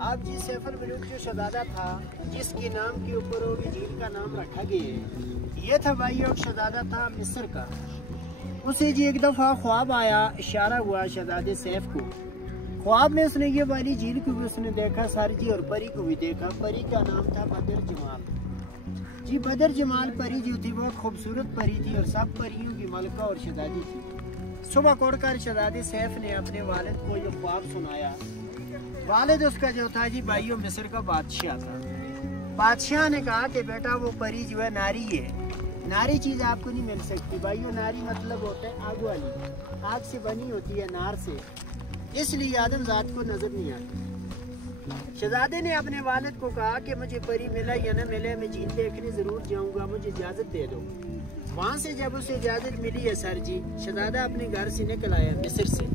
आप जी सैफुल मुलूक जो शहजादा था जिसके नाम के ऊपर वो झील का नाम रखा गया है, ये था भाई एक शहजादा था मिस्र का। उसे जी एक दफ़ा ख्वाब आया, इशारा हुआ शहजादे सैफ को। ख्वाब में उसने ये वाली झील को भी उसने देखा सर जी, और परी को भी देखा। परी का नाम था बदर जमाल जी। बदर जमाल परी जो थी बहुत खूबसूरत परी थी और सब परियों की मलका और शहजादी थी। सुबह उठकर शहजादे सैफ ने अपने वालिद को ये ख्वाब सुनाया। वालिद उसका जो था जी भाइयों मिस्र का बादशाह था। बादशाह ने कहा कि बेटा वो परी जो है नारी है, नारी चीज़ आपको नहीं मिल सकती भाइयों। नारी मतलब होता है आग वाली, आग से बनी होती है, नार से, इसलिए आदम जात को नजर नहीं आती। शहजादे ने अपने वालिद को कहा कि मुझे परी मिला या न मिले, मैं झील देखने जरूर जाऊंगा, मुझे इजाजत दे दो। वहाँ से जब उसे इजाजत मिली है सर जी, शहजादा अपने घर से निकल आया मिस्र से।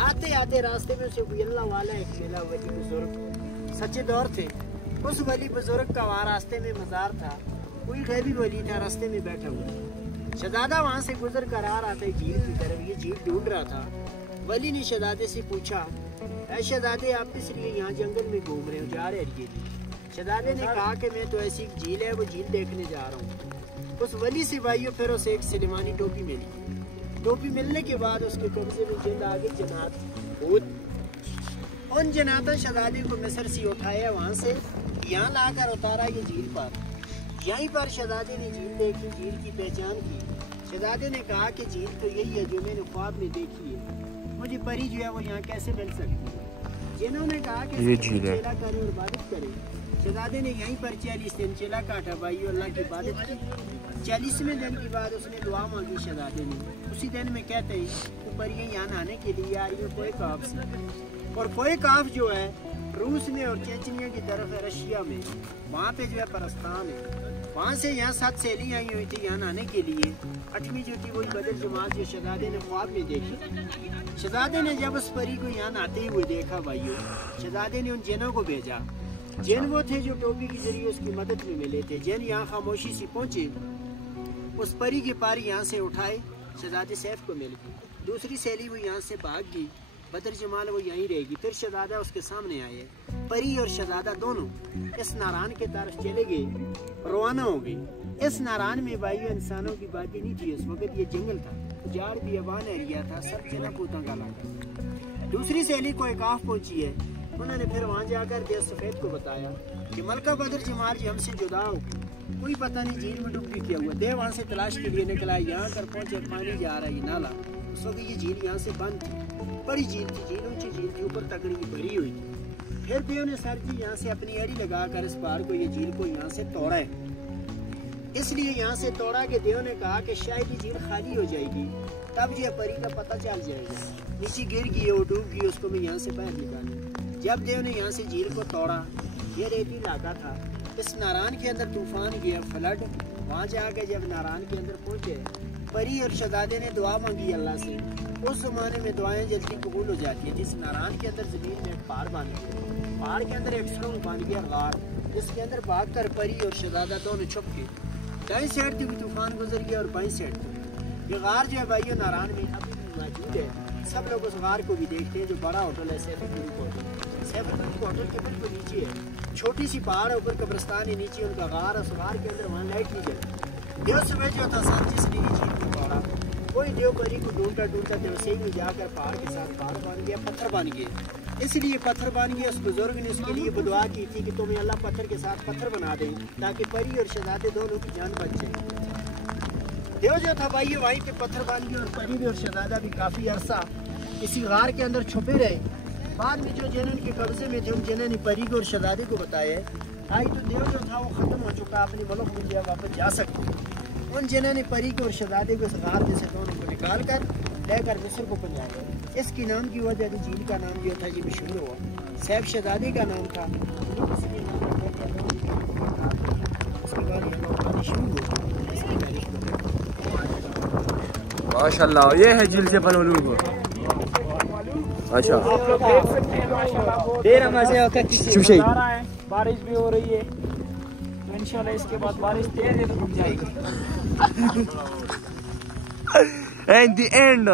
आते आते रास्ते में उसे कोई अल्लाह वाला एक मिला, वली बुजुर्ग, सच्चे दौर थे। उस वली बुजुर्ग का वहाँ रास्ते में मजार था, कोई गैबी वली था रास्ते में बैठा हुआ। शहजादा वहाँ से गुजर कर आ रहा था झील की तरफ, ये झील ढूंढ रहा था। वली ने शहजादे से पूछा, ऐ शहजादे आप किस लिए यहाँ जंगल में घूम रहे हो, जा रहे हैं? शहजादे ने कहा कि मैं तो ऐसी झील है वो झील देखने जा रहा हूँ। उस वली से भाइयों फिर उसे एक सिलेमानी टोपी मिली। टोपी मिलने के बाद उसके कब्जे में जिंद आ गई जन्नत। उन जन्नत शहजादे को मिस्र से उठाया, वहाँ से यहाँ लाकर उतारा ये झील पर। यहीं पर शहजादे ने झील देखी, झील की पहचान की। शहजादे ने कहा कि झील तो यही है जो मैंने ख्वाब में देखी है, मुझे परी जो है वो यहाँ कैसे मिल सकती है। जिन्होंने कहा कि ये झील है, चेला करें और इबादत करें। शहजादे ने यहीं पर 40 दिन चेला काटा भाई, अल्लाह की इबादत की। 40वें दिन के बाद उसने दुआ मांगी शहजादे ने। उसी दिन में कहते हैं तो परियां यहाँ नहाने के लिए आ रही है कोई काफ से। और कोई काफ जो है रूस में और चेचनिया की तरफ है, रशिया में, वहाँ पे जो है परस्तान है। वहाँ से यहाँ 7 सहेलियाँ आई हुई थी यहाँ नहाने के लिए। 8वीं जो थी वही बदर जमाल जो शहजादे ने ख्वाब में देखी। शहजादे ने जब उस परी को यहाँ नहाते हुए देखा भाइयों, शहजादे ने उन जिनों को भेजा। जिन वो थे जो टोपी के जरिए उसकी मदद में मिले थे। जिन यहाँ खामोशी से पहुँचे, उस परी के पार यहाँ से उठाए, शहजादे सैफ को मिल गई। दूसरी सहेली वो यहाँ से भाग गई, बदर जमाल वो यहीं रहेगी। फिर शहजादा उसके सामने आए। परी और शहजादा दोनों इस नारान के तरफ चले गए, रवाना हो गए। इस नारान में भाइयों इंसानों की बातें नहीं थी। उस वक्त ये जंगल था, जाड़ बियाबान एरिया था, सब जना पूता काला था। दूसरी सहेली को एक आफ पहुंची है। उन्होंने फिर वहाँ जाकर देव सफेद को बताया कि मलका बदर जमाल जी हमसे जुदा हो, कोई पता नहीं झील में डूब किया हुआ। देव वहाँ से तलाश के लिए निकला, यहाँ कर पहुंचे, पानी जा रहा है ये नाला। उस वक्त ये झील यहाँ से बंद थी, बड़ी झील थी, झील ऊंची झील थी, ऊपर तकड़ी भरी हुई थी। फिर देव ने सर जी यहाँ से अपनी एड़ी लगाकर इस पार को, ये झील को यहाँ से तोड़ा है। इसलिए यहाँ से तोड़ा के देव ने कहा कि शायद ये झील खाली हो जाएगी, तब जो परी का पता चल जाएगा। नीचे गिर गई वो, डूब गई, उसको मैं यहाँ से बाहर निकालूँ। जब देव ने यहाँ से झील को तोड़ा, ये रेती इलाका था। इस नारान के अंदर तूफान गया, फ्लड। वहाँ जाके जब नारान के अंदर पहुँचे, परी और शहजादे ने दुआ मांगी अल्लाह से। उस जमाने में दुआएं जल्दी कबूल हो जाती है। जिस नारान के अंदर जमीन में एक पहाड़ बन गया, पहाड़ के अंदर एक सुरंग बन गया, गार, जिसके अंदर भाग कर परी और शहजादा दोनों छुप गए। दाईं साइड से भी तूफान गुजर गया और बाईं साइड से। ये गार जो है भाइयों नारान में अभी भी मौजूद है। सब लोग उस गार को भी देखते हैं, जो बड़ा होटल है सैफुल मुलूक होटल। सैफुल मुलूक होटल के बिल्कुल नीचे है, छोटी सी पहाड़, ऊपर कब्रिस्तान है, नीचे उनका गार। उस गार के अंदर वहाँ लाइट नहीं जलती। देव सुबह जो था सर जिसने झील को तोड़ा, कोई देव परी को ढूंढता ढूंढता देव से ही जाकर पहाड़ के साथ पहाड़ बन गया, पत्थर बन गया। इसलिए पत्थर बन गया। उस बुजुर्ग ने उसके लिए दुआ की थी कि तुम्हें अल्लाह पत्थर के साथ पत्थर बना दे, ताकि परी और शहजादे दोनों की जान बच जाए। देव जो था भाई वहीं पे पत्थर बन गया और परी भी और शहजादा भी काफी अरसा इसी गार के अंदर छुपे रहे। बाद में जो जिन उनके कब्जे में थे, उन जिन्होंने परी को और शहजादे को बताया, आई तो देव जो था वो खत्म हो चुका, अपने मुल्क में जो वापस जा सकते। उन जिन्होंने परी को और शहजादे को इस गार में से दोनों को निकाल कर लेकर मिस्र को पहुंचाया। इसकी नाम की वजह से झील का नाम जो था ये मशहूर हुआ। सैफ शहजादे का नाम था, उसके बाद शुरू हुआ। माशाल्लाह ये है झील सैफुल मुलूक। अच्छा आप लोग देख सकते हैं माशाल्लाह देर मजे होता है, बारिश भी हो रही है। तो इंशाल्लाह इसके बाद बारिश तेज है तो रुक जाएगी। And the end